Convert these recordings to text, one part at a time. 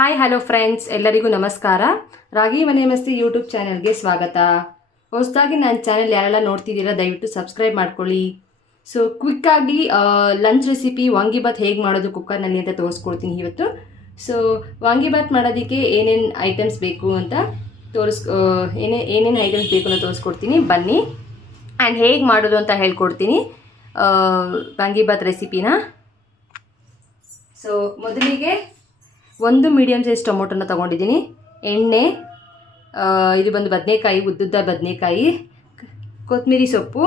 Hi hello friends, ಎಲ್ಲರಿಗೂ ನಮಸ್ಕಾರ. ರಾಗಿ ಮನೆ ಮಸ್ತಿ ಯೂಟ್ಯೂಬ್ ಚಾನೆಲ್ಗೆ ಸ್ವಾಗತ. ಹೊಸದಾಗಿ ನನ್ನ ಚಾನೆಲ್ ಯಾರೆಲ್ಲ ನೋಡ್ತಿದ್ದೀರಾ ದಯವಿಟ್ಟು ಸಬ್ಸ್ಕ್ರೈಬ್ ಮಾಡ್ಕೊಳ್ಳಿ. ಸೊ ಕ್ವಿಕ್ಕಾಗಿ ಲಂಚ್ ರೆಸಿಪಿ ವಾಂಗಿಬಾತ್ ಹೇಗೆ ಮಾಡೋದು ಕುಕ್ಕರ್ನಲ್ಲಿ ಅಂತ ತೋರಿಸ್ಕೊಡ್ತೀನಿ ಇವತ್ತು. ಸೊ ವಾಂಗಿಬಾತ್ ಮಾಡೋದಕ್ಕೆ ಏನೇನು ಐಟಮ್ಸ್ ಬೇಕು ಅಂತ ಏನೇನು ಐಟಮ್ಸ್ ಬೇಕು ಅಂತ ತೋರಿಸ್ಕೊಡ್ತೀನಿ, ಬನ್ನಿ. ಆ್ಯಂಡ್ ಹೇಗೆ ಮಾಡೋದು ಅಂತ ಹೇಳ್ಕೊಡ್ತೀನಿ ವಾಂಗಿಬಾತ್ ರೆಸಿಪಿನ. ಸೊ ಮೊದಲಿಗೆ ಒಂದು ಮೀಡಿಯಮ್ ಸೈಜ್ ಟೊಮೊಟೊನ ತೊಗೊಂಡಿದ್ದೀನಿ, ಎಣ್ಣೆ, ಇದು ಬಂದು ಬದನೆಕಾಯಿ, ಉದ್ದುದ್ದ ಬದನೆಕಾಯಿ, ಕೊತ್ತಂಬರಿ ಸೊಪ್ಪು,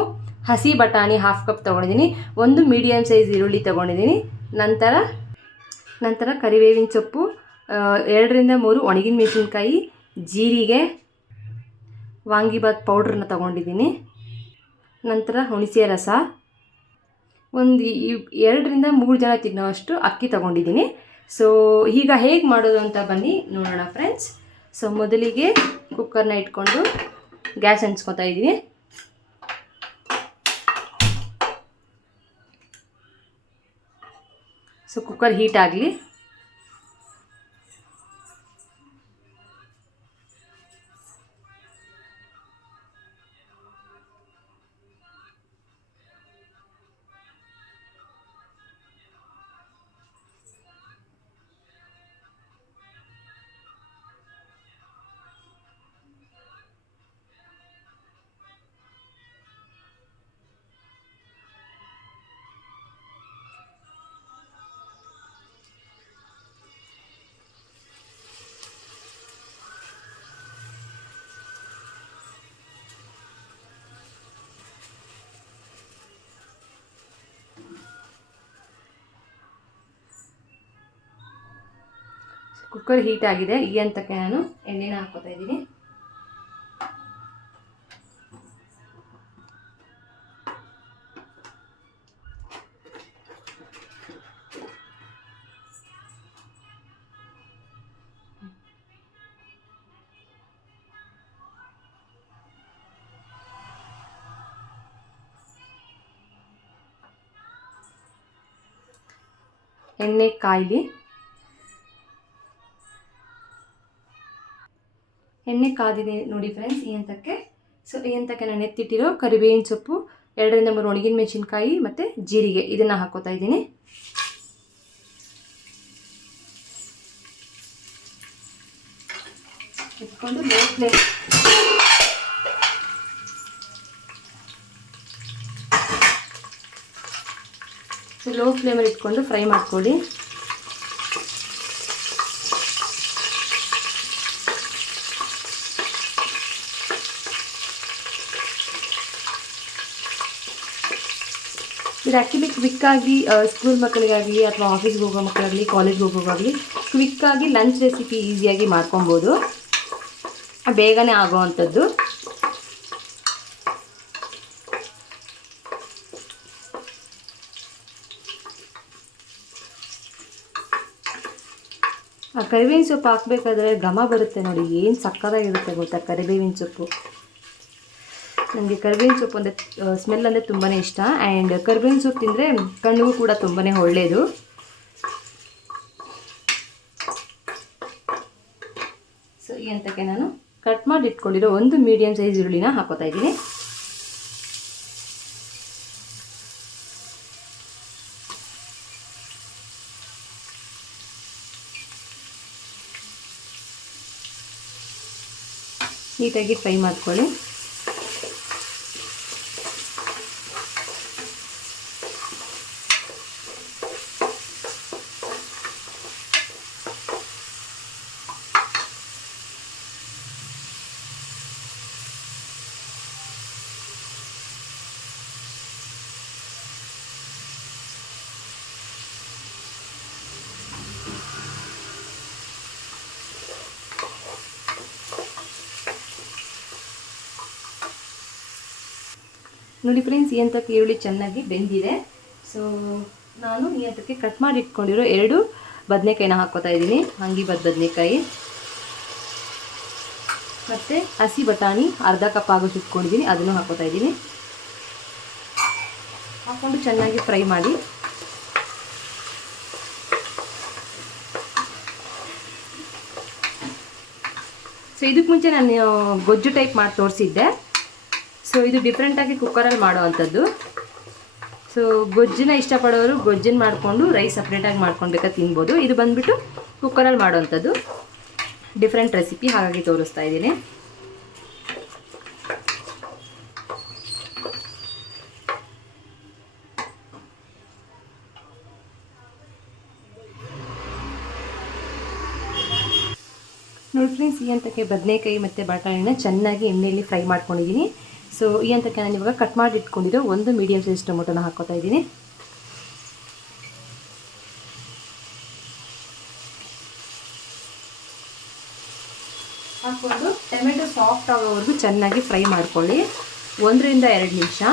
ಹಸಿ ಬಟಾಣಿ 1/2 ಕಪ್ ತೊಗೊಂಡಿದ್ದೀನಿ, ಒಂದು ಮೀಡಿಯಮ್ ಸೈಜ್ ಈರುಳ್ಳಿ ತೊಗೊಂಡಿದ್ದೀನಿ, ನಂತರ ಕರಿಬೇವಿನ ಸೊಪ್ಪು, 2-3 ಒಣಗಿನ ಮೆಣಸಿನ್ಕಾಯಿ, ಜೀರಿಗೆ, ವಾಂಗಿಬಾತ್ ಪೌಡ್ರನ್ನ ತೊಗೊಂಡಿದ್ದೀನಿ, ನಂತರ ಹುಣಸೆ ರಸ, ಒಂದು 2-3 ಜನ ತಿನ್ನೋಷ್ಟು ಅಕ್ಕಿ ತೊಗೊಂಡಿದ್ದೀನಿ. ಸೊ ಈಗ ಹೇಗೆ ಮಾಡೋದು ಅಂತ ಬನ್ನಿ ನೋಡೋಣ ಫ್ರೆಂಡ್ಸ್. ಸೊ ಮೊದಲಿಗೆ ಕುಕ್ಕರ್ನ ಇಟ್ಕೊಂಡು ಗ್ಯಾಸ್ ಹಂಚ್ಕೊತಾ ಇದ್ದೀನಿ. ಸೊ ಕುಕ್ಕರ್ ಹೀಟ್ ಆಗಲಿ. ಕುಕ್ಕರ್ ಹೀಟ್ ಆಗಿದೆ. ಈ ಹಂತಕ್ಕೆ ನಾನು ಎಣ್ಣೆನ ಹಾಕ್ಕೊತಾ ಇದ್ದೀನಿ. ಎಣ್ಣೆ ಕಾಯ್ಲಿ. ಎಣ್ಣೆ ಕಾದಿದೆ ನೋಡಿ ಫ್ರೆಂಡ್ಸ್ ಈ ಹಂತಕ್ಕೆ. ಸೊ ಈ ಹಂತಕ್ಕೆ ನಾನು ಎತ್ತಿಟ್ಟಿರೋ ಕರಿಬೇವಿನ ಸೊಪ್ಪು, 2-3 ಒಣಗಿನ ಮೆಣಸಿನ್ಕಾಯಿ ಮತ್ತು ಜೀರಿಗೆ ಇದನ್ನು ಹಾಕೋತಾ ಇದ್ದೀನಿ. ಇಟ್ಕೊಂಡು ಲೋ ಫ್ಲೇಮಲ್ಲಿ ಇಟ್ಕೊಂಡು ಫ್ರೈ ಮಾಡ್ಕೊಳ್ಳಿ. ಇದು ಆ್ಯಕ್ಚುಲಿ ಕ್ವಿಕ್ಕಾಗಿ ಸ್ಕೂಲ್ ಮಕ್ಕಳಿಗಾಗಲಿ ಅಥವಾ ಆಫೀಸ್ಗೆ ಹೋಗೋ ಮಕ್ಕಳಾಗಲಿ ಕಾಲೇಜ್ಗೆ ಹೋಗೋವಾಗಲಿ ಕ್ವಿಕ್ಕಾಗಿ ಲಂಚ್ ರೆಸಿಪಿ ಈಸಿಯಾಗಿ ಮಾಡ್ಕೊಬೋದು, ಬೇಗನೆ ಆಗೋವಂಥದ್ದು. ಆ ಕರಿಬೇವಿನ ಸೊಪ್ಪು ಹಾಕಬೇಕಾದ್ರೆ ಘಮ ಬರುತ್ತೆ ನೋಡಿ, ಏನು ಸಕ್ಕತ್ತಾಗಿರುತ್ತೆ ಗೊತ್ತಾ ಕರಿಬೇವಿನ ಸೊಪ್ಪು. ನನಗೆ ಕರಿಬೇವಿನ ಸೊಪ್ಪು ಅಂದರೆ ಸ್ಮೆಲ್ ಅಂದರೆ ತುಂಬಾ ಇಷ್ಟ. ಆ್ಯಂಡ್ ಕರಿಬೇವಿನ ಸೊಪ್ಪು ತಿಂದರೆ ಕಣ್ಣಿಗೂ ಕೂಡ ತುಂಬಾ ಒಳ್ಳೆಯದು. ಸೊ ಈ ಹಂತಕ್ಕೆ ನಾನು ಕಟ್ ಮಾಡಿ ಇಟ್ಕೊಂಡಿರೋ ಒಂದು ಮೀಡಿಯಮ್ ಸೈಜ್ ಈರುಳ್ಳಿನ ಹಾಕೋತಾ ಇದ್ದೀನಿ. ನೀಟಾಗಿ ಫ್ರೈ ಮಾಡ್ಕೊಳ್ಳಿ. ನೋಡಿ ಫ್ರೆಂಡ್ಸ್ ಈ ಹಂತಕ್ಕೆ ಈರುಳ್ಳಿ ಚೆನ್ನಾಗಿ ಬೆಂದಿದೆ. ಸೊ ನಾನು ಈ ಹಂತಕ್ಕೆ ಕಟ್ ಮಾಡಿ ಇಟ್ಕೊಂಡಿರೋ 2 ಬದನೆಕಾಯಿನ ಹಾಕ್ಕೋತಾ ಇದ್ದೀನಿ. ವಾಂಗಿಬಾತ್ ಬದನೆಕಾಯಿ ಮತ್ತು ಹಸಿ ಬಟಾಣಿ 1/2 ಕಪ್ ಆಗೋಷ್ಟು ಇಟ್ಕೊಂಡಿದ್ದೀನಿ, ಅದನ್ನು ಹಾಕ್ಕೋತಾ ಇದ್ದೀನಿ. ಹಾಕ್ಕೊಂಡು ಚೆನ್ನಾಗಿ ಫ್ರೈ ಮಾಡಿ. ಇದಕ್ಕೆ ಮುಂಚೆ ನಾನು ಗೊಜ್ಜು ಟೈಪ್ ಮಾಡಿ ತೋರಿಸಿದ್ದೆ. ಸೊ ಇದು ಡಿಫ್ರೆಂಟಾಗಿ ಕುಕ್ಕರಲ್ಲಿ ಮಾಡೋವಂಥದ್ದು. ಸೊ ಗೊಜ್ಜನ್ನ ಇಷ್ಟಪಡೋರು ಗೊಜ್ಜನ್ನು ಮಾಡಿಕೊಂಡು ರೈಸ್ ಸಪ್ರೇಟಾಗಿ ಮಾಡ್ಕೊಳ್ಬೇಕಾದ್ರೆ ತಿನ್ಬೋದು. ಇದು ಬಂದುಬಿಟ್ಟು ಕುಕ್ಕರಲ್ಲಿ ಮಾಡೋವಂಥದ್ದು ಡಿಫ್ರೆಂಟ್ ರೆಸಿಪಿ, ಹಾಗಾಗಿ ತೋರಿಸ್ತಾ ಇದ್ದೀನಿ. ನೋಡಿ ಫ್ರೆಂಡ್ಸ್, ಈ ಹಂತಕ್ಕೆ ಬದನೆಕಾಯಿ ಮತ್ತು ಬಟಾಣಿನ ಚೆನ್ನಾಗಿ ಎಣ್ಣೆಯಲ್ಲಿ ಫ್ರೈ ಮಾಡ್ಕೊಂಡಿದ್ದೀನಿ. ಸೊ ಈ ಹಂತಕ್ಕೆ ನಾನು ಇವಾಗ ಕಟ್ ಮಾಡಿ ಇಟ್ಕೊಂಡಿರೋ ಒಂದು ಮೀಡಿಯಮ್ ಸೈಜ್ ಟೊಮೊಟೊನ ಹಾಕ್ಕೋತಾ ಇದ್ದೀನಿ. ಹಾಕ್ಕೊಂಡು ಟೊಮೆಟೊ ಸಾಫ್ಟ್ ಆಗೋವರೆಗೂ ಚೆನ್ನಾಗಿ ಫ್ರೈ ಮಾಡ್ಕೊಳ್ಳಿ, 1 ರಿಂದ 2 ನಿಮಿಷ.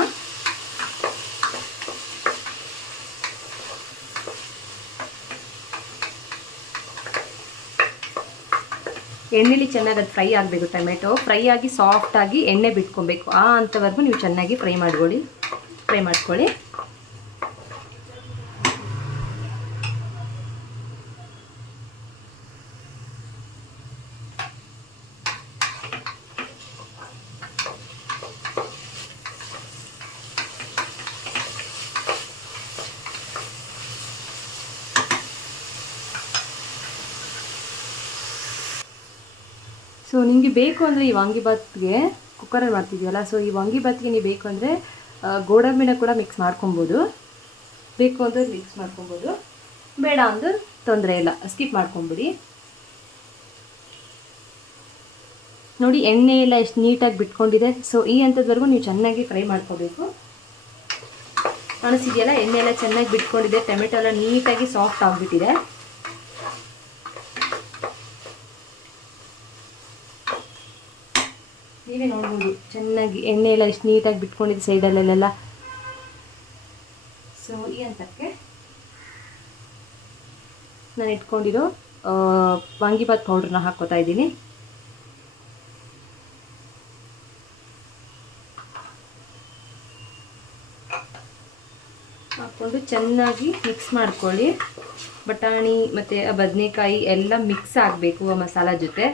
ಎಣ್ಣೆಲಿ ಚೆನ್ನಾಗಿ ಅದು ಫ್ರೈ ಆಗಬೇಕು. ಟೊಮೆಟೊ ಫ್ರೈ ಆಗಿ ಸಾಫ್ಟಾಗಿ ಎಣ್ಣೆ ಬಿಟ್ಕೊಬೇಕು. ಆ ಅಂಥವರೆಗೂ ನೀವು ಚೆನ್ನಾಗಿ ಫ್ರೈ ಮಾಡ್ಕೊಳ್ಳಿ. ಸೊ ನಿಮಗೆ ಬೇಕು ಅಂದರೆ ಈ ವಾಂಗಿಬಾತ್ಗೆ ಕುಕ್ಕರಲ್ಲಿ ಮಾಡ್ತಿದ್ದೀವಲ್ಲ, ಸೊ ಈ ವಾಂಗಿಬಾತ್ಗೆ ನೀವು ಬೇಕು ಅಂದರೆ ಗೋಡಂಬಿನ ಕೂಡ ಮಿಕ್ಸ್ ಮಾಡ್ಕೊಬೋದು. ಬೇಕು ಅಂದರೆ ಮಿಕ್ಸ್ ಮಾಡ್ಕೊಬೋದು, ಬೇಡ ಅಂದರೆ ತೊಂದರೆ ಇಲ್ಲ, ಸ್ಕಿಪ್ ಮಾಡ್ಕೊಂಬಿಡಿ. ನೋಡಿ ಎಣ್ಣೆ ಎಲ್ಲ ಎಷ್ಟು ನೀಟಾಗಿ ಬಿಟ್ಕೊಂಡಿದೆ. ಸೊ ಈ ಹಂತದವರೆಗೂ ನೀವು ಚೆನ್ನಾಗಿ ಫ್ರೈ ಮಾಡ್ಕೋಬೇಕು. ಕಾಣಿಸಿದೆಯಲ್ಲ, ಎಣ್ಣೆ ಎಲ್ಲ ಚೆನ್ನಾಗಿ ಬಿಟ್ಕೊಂಡಿದೆ, ಟೊಮೆಟೊ ಎಲ್ಲ ನೀಟಾಗಿ ಸಾಫ್ಟ್ ಆಗಿಬಿಟ್ಟಿದೆ. ನೀವೇ ನೋಡ್ಬೋದು ಚೆನ್ನಾಗಿ ಎಣ್ಣೆ ಎಲ್ಲ ಎಷ್ಟು ನೀಟಾಗಿ ಬಿಟ್ಕೊಂಡಿದೆ ಸೈಡಲ್ಲೆಲ್ಲ. ಸೊ ಈ ಹಂತಕ್ಕೆ ನಾನು ಇಟ್ಕೊಂಡಿರೋ ವಾಂಗಿಬಾತ್ ಪೌಡ್ರನ್ನ ಹಾಕ್ಕೋತಾ ಇದ್ದೀನಿ. ಹಾಕ್ಕೊಂಡು ಚೆನ್ನಾಗಿ ಮಿಕ್ಸ್ ಮಾಡ್ಕೊಳ್ಳಿ. ಬಟಾಣಿ ಮತ್ತು ಬದನೆಕಾಯಿ ಎಲ್ಲ ಮಿಕ್ಸ್ ಆಗಬೇಕು ಆ ಮಸಾಲ ಜೊತೆ.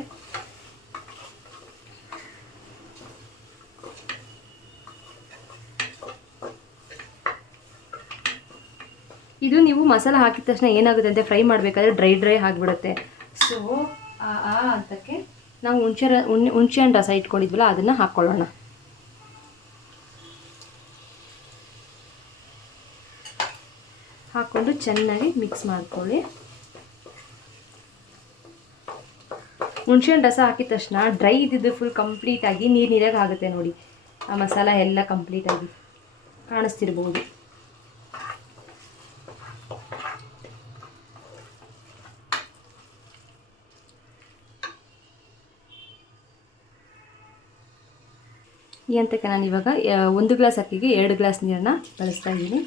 ಇದು ನೀವು ಮಸಾಲ ಹಾಕಿದ ತಕ್ಷಣ ಏನಾಗುತ್ತೆ ಅಂತ ಫ್ರೈ ಮಾಡಬೇಕಾದ್ರೆ ಡ್ರೈ ಆಗಿಬಿಡುತ್ತೆ. ಸೊ ಅಂತಕ್ಕೆ ನಾವು ಹುಣಸೆಹಣ್ಣು ರಸ ಇಟ್ಕೊಂಡಿದ್ವಲ್ಲ ಅದನ್ನು ಹಾಕ್ಕೊಳ್ಳೋಣ. ಹಾಕ್ಕೊಂಡು ಚೆನ್ನಾಗಿ ಮಿಕ್ಸ್ ಮಾಡ್ಕೊಳ್ಳಿ. ಹುಣಸೆಹಣ್ಣು ರಸ ಹಾಕಿದ ತಕ್ಷಣ ಡ್ರೈ ಇದ್ದಿದ್ದು ಫುಲ್ ಕಂಪ್ಲೀಟಾಗಿ ನೀರಾಗಿ ಆಗುತ್ತೆ ನೋಡಿ. ಆ ಮಸಾಲ ಎಲ್ಲ ಕಂಪ್ಲೀಟಾಗಿ ಕಾಣಿಸ್ತಿರ್ಬೋದು. ಈ ಹಂತಕ್ಕೆ ನಾನು ಇವಾಗ 1 ಗ್ಲಾಸ್ ಅಕ್ಕಿಗೆ 2 ಗ್ಲಾಸ್ ನೀರನ್ನು ಬಳಸ್ತಾ ಇದ್ದೀನಿ.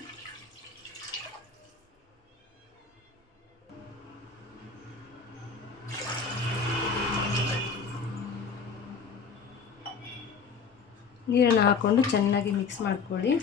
ನೀರನ್ನು ಹಾಕ್ಕೊಂಡು ಚೆನ್ನಾಗಿ ಮಿಕ್ಸ್ ಮಾಡ್ಕೊಳ್ಳಿ.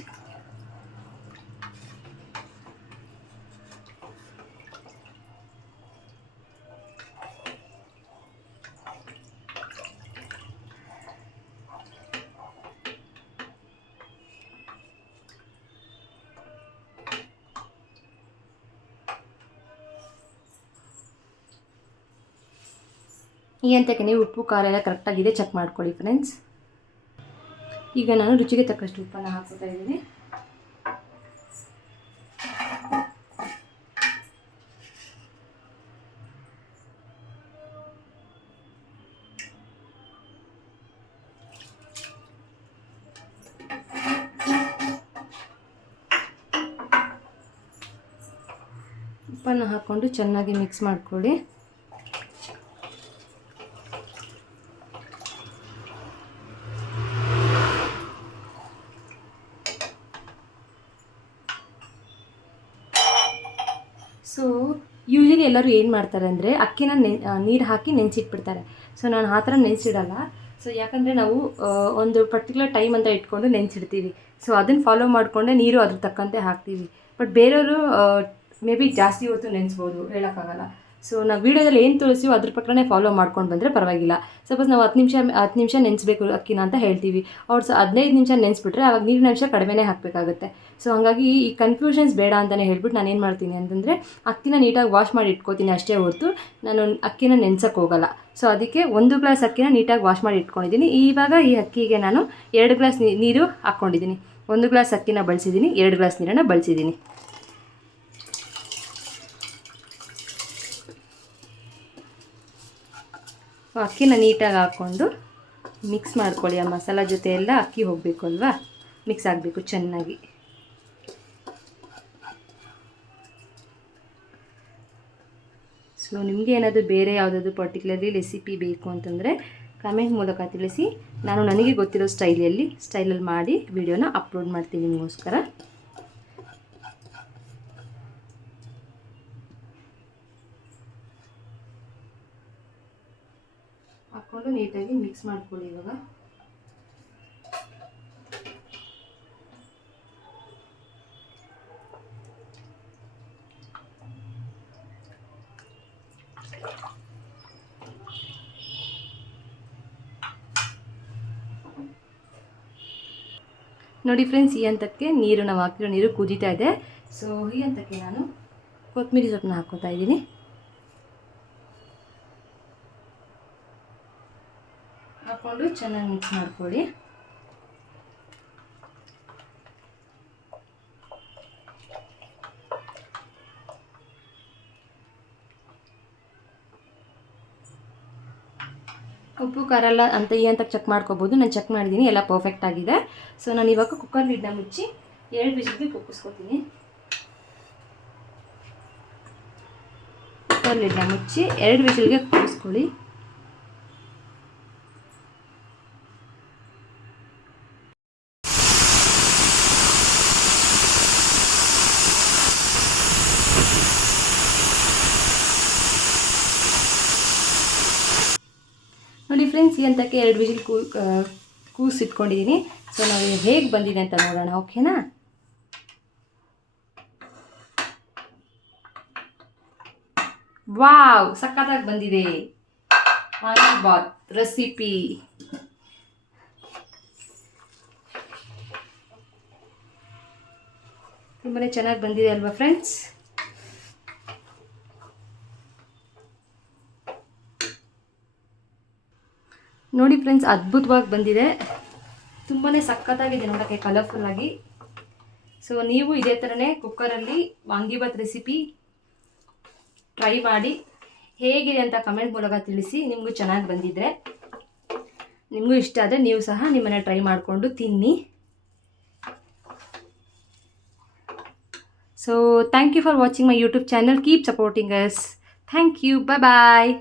ಈ ಹಂತಕ್ಕೆ ನೀವು ಉಪ್ಪು ಖಾರ ಎಲ್ಲ ಕರೆಕ್ಟಾಗಿದೆ ಚೆಕ್ ಮಾಡ್ಕೊಳ್ಳಿ ಫ್ರೆಂಡ್ಸ್. ಈಗ ನಾನು ರುಚಿಗೆ ತಕ್ಕಷ್ಟು ಉಪ್ಪನ್ನು ಹಾಕ್ತಾ ಇದ್ದೀನಿ. ಉಪ್ಪನ್ನು ಹಾಕ್ಕೊಂಡು ಚೆನ್ನಾಗಿ ಮಿಕ್ಸ್ ಮಾಡ್ಕೊಳ್ಳಿ. ಸೊ ಯೂಶಲಿ ಎಲ್ಲರೂ ಏನು ಮಾಡ್ತಾರೆ ಅಂದರೆ ಅಕ್ಕಿನ ನೀರು ಹಾಕಿ ನೆನೆಸಿಟ್ಬಿಡ್ತಾರೆ. ಸೊ ನಾನು ಆ ಥರ ನೆನೆಸಿಡಲ್ಲ. ಸೊ ಯಾಕಂದರೆ ನಾವು ಒಂದು ಪರ್ಟಿಕ್ಯುಲರ್ ಟೈಮ್ ಅಂತ ಇಟ್ಕೊಂಡು ನೆನೆಸಿಡ್ತೀವಿ. ಸೊ ಅದನ್ನು ಫಾಲೋ ಮಾಡಿಕೊಂಡೆ ನೀರು ಅದ್ರ ತಕ್ಕಂತೆ ಹಾಕ್ತೀವಿ. ಬಟ್ ಬೇರೆಯವರು ಮೇ ಬಿ ಜಾಸ್ತಿ ಹೊತ್ತು ನೆನೆಸ್ಬೋದು, ಹೇಳೋಕ್ಕಾಗಲ್ಲ. ಸೊ ನಾವು ವೀಡಿಯೋದಲ್ಲಿ ಏನು ತೋರಿಸ್ತೀವೋ ಅದ್ರ ಪ್ರಕಾರನೇ ಫಾಲೋ ಮಾಡ್ಕೊಂಡು ಬಂದರೆ ಪರವಾಗಿಲ್ಲ. ಸಪೋಸ್ ನಾವು 10 ನಿಮಿಷ ನೆನೆಸ್ಬೇಕು ಅಕ್ಕಿನ ಅಂತ ಹೇಳ್ತೀವಿ, ಅವ್ರು 15 ನಿಮಿಷ ನೆನೆಸ್ಬಿಟ್ರೆ ಆವಾಗ ನೀರಿನ ಅಂಶ ಕಡಿಮೆನೇ ಹಾಕಬೇಕಾಗುತ್ತೆ. ಸೊ ಹಾಗಾಗಿ ಈ ಕನ್ಫ್ಯೂಷನ್ಸ್ ಬೇಡ ಅಂತಲೇ ಹೇಳ್ಬಿಟ್ಟು ನಾನು ಏನು ಮಾಡ್ತೀನಿ ಅಂತಂದರೆ ಅಕ್ಕಿನ ನೀಟಾಗಿ ವಾಶ್ ಮಾಡಿ ಇಟ್ಕೋತೀನಿ ಅಷ್ಟೇ ಹೊರತು ನಾನು ಅಕ್ಕಿನ ನೆನೆಸೋಕ್ಕೆ ಹೋಗಲ್ಲ. ಸೊ ಅದಕ್ಕೆ 1 ಗ್ಲಾಸ್ ಅಕ್ಕಿನ ನೀಟಾಗಿ ವಾಶ್ ಮಾಡಿ ಇಟ್ಕೊಂಡಿದ್ದೀನಿ. ಇವಾಗ ಈ ಅಕ್ಕಿಗೆ ನಾನು 2 ಗ್ಲಾಸ್ ನೀರು ಹಾಕ್ಕೊಂಡಿದ್ದೀನಿ. 1 ಗ್ಲಾಸ್ ಅಕ್ಕಿನ ಬಳಸಿದ್ದೀನಿ, 2 ಗ್ಲಾಸ್ ನೀರನ್ನು ಬಳಸಿದ್ದೀನಿ. ಅಕ್ಕಿನ ನೀಟಾಗಿ ಹಾಕ್ಕೊಂಡು ಮಿಕ್ಸ್ ಮಾಡ್ಕೊಳ್ಳಿ. ಆ ಮಸಾಲ ಜೊತೆ ಎಲ್ಲ ಅಕ್ಕಿ ಹೋಗಬೇಕು ಅಲ್ವಾ, ಮಿಕ್ಸ್ ಆಗಬೇಕು ಚೆನ್ನಾಗಿ. ಸೊ ನಿಮಗೆ ಏನಾದರೂ ಬೇರೆ ಯಾವುದಾದ್ರು ಪರ್ಟಿಕ್ಯುಲರ್ಲಿ ರೆಸಿಪಿ ಬೇಕು ಅಂತಂದರೆ ಕಮೆಂಟ್ ಮೂಲಕ ತಿಳಿಸಿ. ನಾನು ನನಗೆ ಗೊತ್ತಿರೋ ಸ್ಟೈಲಲ್ಲಿ ಮಾಡಿ ವಿಡಿಯೋನ ಅಪ್ಲೋಡ್ ಮಾಡ್ತೀನಿ ನಿಮಗೋಸ್ಕರ. ಹಾಕ್ಕೊಂಡು ನೀಟಾಗಿ ಮಿಕ್ಸ್ ಮಾಡ್ಕೊಳ್ಳಿ. ಇವಾಗ ನೋಡಿ ಫ್ರೆಂಡ್ಸ್, ಈ ಹಂತಕ್ಕೆ ನಾವು ಹಾಕಿರೋ ನೀರು ಕುದೀತಾ ಇದೆ. ಸೊ ಈ ಹಂತಕ್ಕೆ ನಾನು ಕೊತ್ತಂಬರಿ ಸೊಪ್ಪನ್ನ ಹಾಕ್ಕೊತಾ ಇದ್ದೀನಿ. ಹಾಕ್ಕೊಂಡು ಚೆನ್ನಾಗಿ ಮಿಕ್ಸ್ ಮಾಡ್ಕೊಳ್ಳಿ. ಉಪ್ಪು ಖಾರ ಎಲ್ಲ ಅಂತ ಚೆಕ್ ಮಾಡ್ಕೋಬೋದು. ನಾನು ಚೆಕ್ ಮಾಡಿದ್ದೀನಿ, ಎಲ್ಲ ಪರ್ಫೆಕ್ಟ್ ಆಗಿದೆ. ಸೊ ನಾನು ಇವಾಗ ಕುಕ್ಕರ್ ಲಿಡ್ನ ಮುಚ್ಚಿ 2 ವಿಷಲ್ಗೆ ಕೂಗಿಸ್ಕೊತೀನಿ. ಕುಕ್ಕರ್ ಲಿಡ್ನ ಮುಚ್ಚಿ 2 ವಿಷಲ್ಗೆ ಕೂಗಿಸ್ಕೊಳ್ಳಿ. ನೋಡಿ ಫ್ರೆಂಡ್ಸ್, ಈ ಹಂತಕ್ಕೆ 2 ವಿಷಲ್ ಕೂಗಿಸಿಟ್ಕೊಂಡಿದ್ದೀನಿ. ಸೊ ನಾವು ಹೇಗೆ ಬಂದಿದೆ ಅಂತ ನೋಡೋಣ, ಓಕೆನಾ? ವಾವ್, ಸಕ್ಕತ್ತಾಗಿ ಬಂದಿದೆ ವಾಂಗಿಬಾತ್ ರೆಸಿಪಿ. ತುಂಬಾ ಚೆನ್ನಾಗಿ ಬಂದಿದೆ ಅಲ್ವಾ ಫ್ರೆಂಡ್ಸ್? ನೋಡಿ ಫ್ರೆಂಡ್ಸ್, ಅದ್ಭುತವಾಗಿ ಬಂದಿದೆ. ತುಂಬಾ ಸಕ್ಕತ್ತಾಗಿದೆ ನೋಡೋಕ್ಕೆ, ಕಲರ್ಫುಲ್ಲಾಗಿ. ಸೊ ನೀವು ಇದೇ ಥರನೇ ಕುಕ್ಕರಲ್ಲಿ ವಾಂಗಿಬಾತ್ ರೆಸಿಪಿ ಟ್ರೈ ಮಾಡಿ ಹೇಗಿದೆ ಅಂತ ಕಮೆಂಟ್ ಮೂಲಕ ತಿಳಿಸಿ. ನಿಮಗೂ ಚೆನ್ನಾಗಿ ಬಂದಿದ್ದರೆ, ನಿಮಗೂ ಇಷ್ಟ ಆದರೆ ನೀವು ಸಹ ನಿಮ್ಮನ್ನು ಟ್ರೈ ಮಾಡಿಕೊಂಡು ತಿನ್ನಿ. So thank you for watching my YouTube channel. Keep supporting us. Thank you. Bye bye.